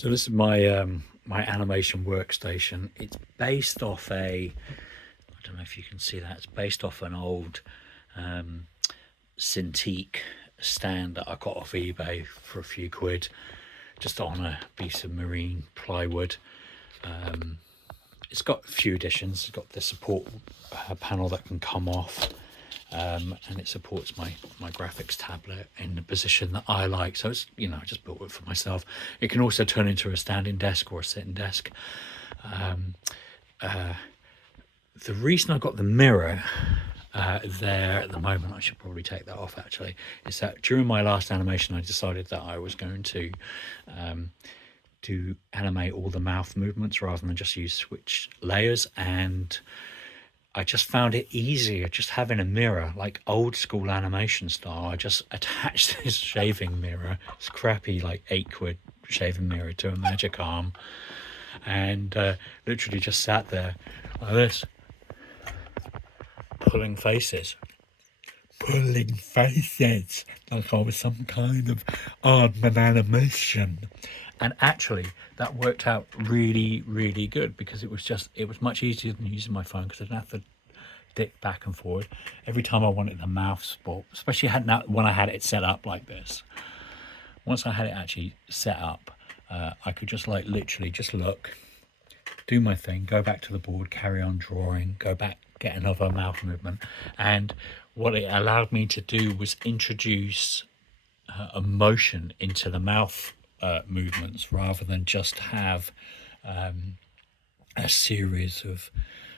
So this is my my animation workstation. It's based off I don't know if you can see that. It's based off an old um, Cintiq stand that I got off eBay for a few quid, just on a piece of marine plywood. It's got a few additions. It's got the support panel that can come off, and it supports my graphics tablet in the position that I like. So it's, you know, I just built it for myself. It can also turn into a standing desk or a sitting desk. The reason I got the mirror there at the moment, I should probably take that off actually, is that during my last animation I decided that I was going to animate all the mouth movements rather than just use switch layers, and I just found it easier just having a mirror, like old school animation style. I just attached this shaving mirror, it's crappy like 8 quid shaving mirror, to a magic arm, and literally just sat there like this, pulling faces like I was some kind of odd animation. And actually that worked out really, really good, because it was much easier than using my phone, because I didn't have to dip back and forward every time I wanted the mouth spot, especially when I had it set up like this. Once I had it actually set up, I could just like literally just look, do my thing, go back to the board, carry on drawing, go back, get another mouth movement. And what it allowed me to do was introduce emotion into the mouth movements, rather than just have a series of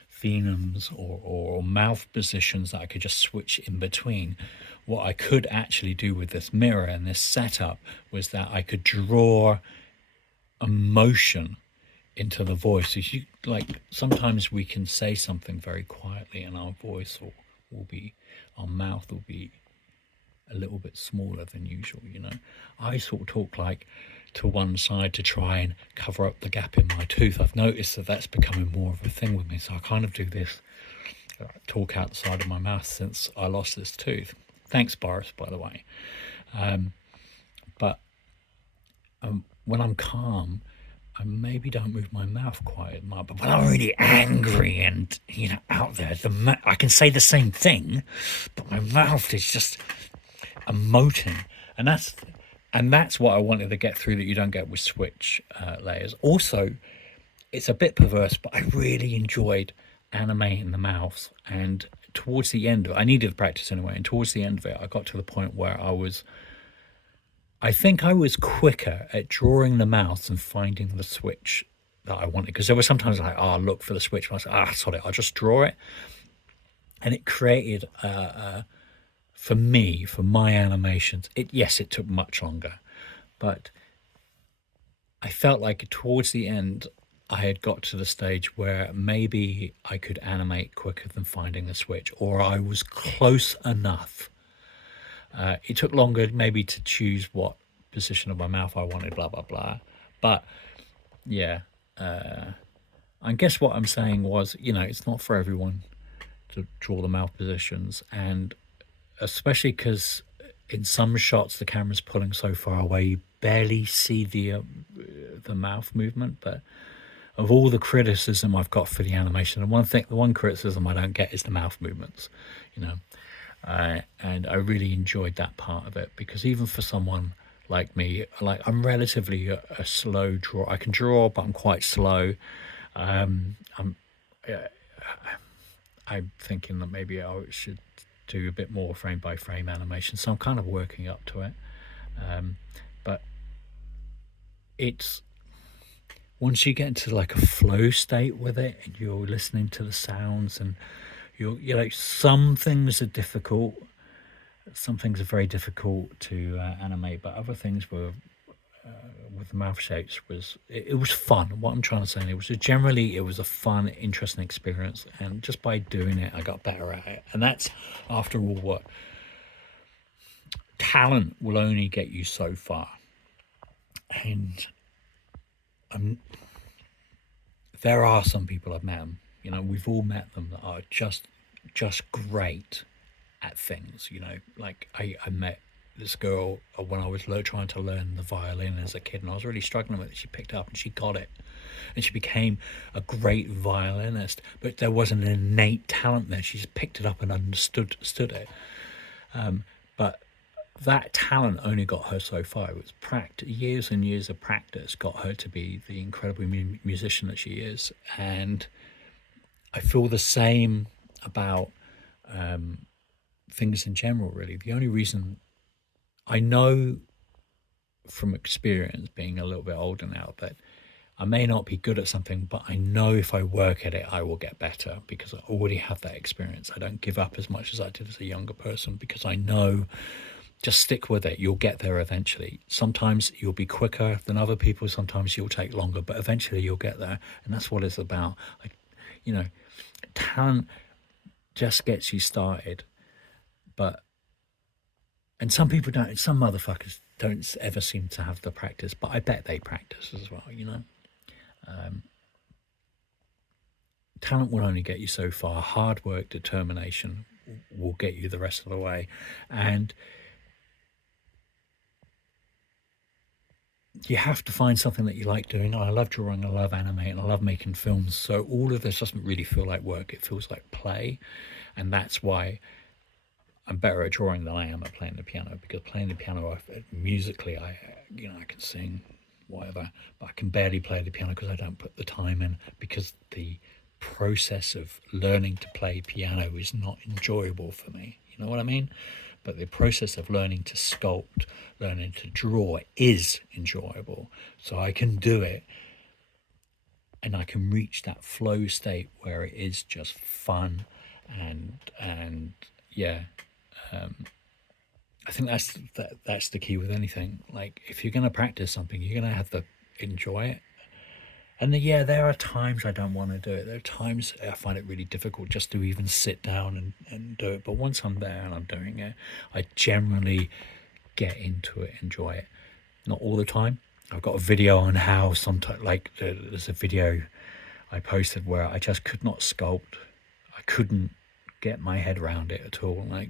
phenoms or mouth positions that I could just switch in between. What I could actually do with this mirror and this setup was that I could draw emotion into the voice. As you like, sometimes we can say something very quietly and our voice will be, our mouth will be a little bit smaller than usual, you know. I sort of talk like to one side to try and cover up the gap in my tooth. I've noticed that that's becoming more of a thing with me, so I kind of do this talk out the side of my mouth since I lost this tooth. Thanks, Boris, by the way. But when I'm calm, I maybe don't move my mouth quite as much. But when I'm really angry and, you know, out there, I can say the same thing, but my mouth is just emoting, and that's what I wanted to get through, that you don't get with switch layers. Also, it's a bit perverse, but I really enjoyed animating the mouth, and towards the end of it, I needed the practice anyway, and towards the end of it I got to the point where I think I was quicker at drawing the mouth and finding the switch that I wanted, because there were sometimes like, oh, I'll look for the switch, and I was like, sorry, I'll just draw it. And it created for me, for my animations, yes, it took much longer, but I felt like towards the end I had got to the stage where maybe I could animate quicker than finding the switch, or I was close enough. It took longer maybe to choose what position of my mouth I wanted, blah, blah, blah. But yeah, I guess what I'm saying was, you know, it's not for everyone to draw the mouth positions, and especially because in some shots the camera's pulling so far away you barely see the mouth movement. But of all the criticism I've got for the animation, the one criticism I don't get is the mouth movements, you know. And I really enjoyed that part of it, because even for someone like me, like I'm relatively a slow drawer. I can draw, but I'm quite slow. I'm thinking that maybe I should do a bit more frame by frame animation, so I'm kind of working up to it. But it's, once you get into like a flow state with it and you're listening to the sounds, and you're like, some things are difficult, some things are very difficult to animate, but other things were with the mouth shapes it was fun. What I'm trying to say, it was a fun, interesting experience, and just by doing it I got better at it. And that's, after all, what talent will only get you so far. And there are some people, I've met them, you know, we've all met them, that are just great at things, you know. Like I met this girl when I was trying to learn the violin as a kid, and I was really struggling with it. She picked it up and she got it, and she became a great violinist. But there wasn't an innate talent there. She just picked it up and understood it. But that talent only got her so far. It was practice, years and years of practice got her to be the incredible musician that she is. And I feel the same about things in general, really. The only reason I know from experience, being a little bit older now, that I may not be good at something, but I know if I work at it, I will get better because I already have that experience. I don't give up as much as I did as a younger person because I know, just stick with it. You'll get there eventually. Sometimes you'll be quicker than other people. Sometimes you'll take longer, but eventually you'll get there. And that's what it's about. Talent just gets you started. And some people don't, some motherfuckers don't ever seem to have the practice, but I bet they practice as well, Talent will only get you so far. Hard work, determination will get you the rest of the way. And you have to find something that you like doing. I love drawing, I love animating, I love making films. So all of this doesn't really feel like work. It feels like play. And that's why I'm better at drawing than I am at playing the piano, because playing the piano, musically, I can sing, whatever, but I can barely play the piano because I don't put the time in, because the process of learning to play piano is not enjoyable for me. You know what I mean? But the process of learning to sculpt, learning to draw is enjoyable. So I can do it, and I can reach that flow state where it is just fun, and yeah. I think that's the key with anything. Like, if you're going to practice something, you're going to have to enjoy it. And yeah, there are times I don't want to do it. There are times I find it really difficult just to even sit down and do it. But once I'm there and I'm doing it, I generally get into it, enjoy it. Not all the time. I've got a video on how sometimes, like, there's a video I posted where I just could not sculpt. I couldn't get my head around it at all. Like,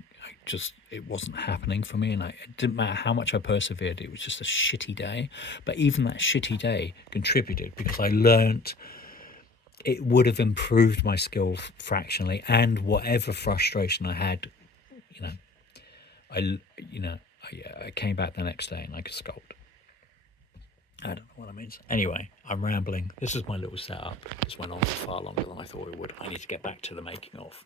it wasn't happening for me, and it didn't matter how much I persevered. It was just a shitty day. But even that shitty day contributed, because I learnt it would have improved my skill fractionally, and whatever frustration I had, I came back the next day and I could sculpt. I don't know what that means. Anyway, I'm rambling. This is my little setup. This went on for far longer than I thought it would. I need to get back to the making of.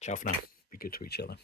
Ciao for now. Be good to each other.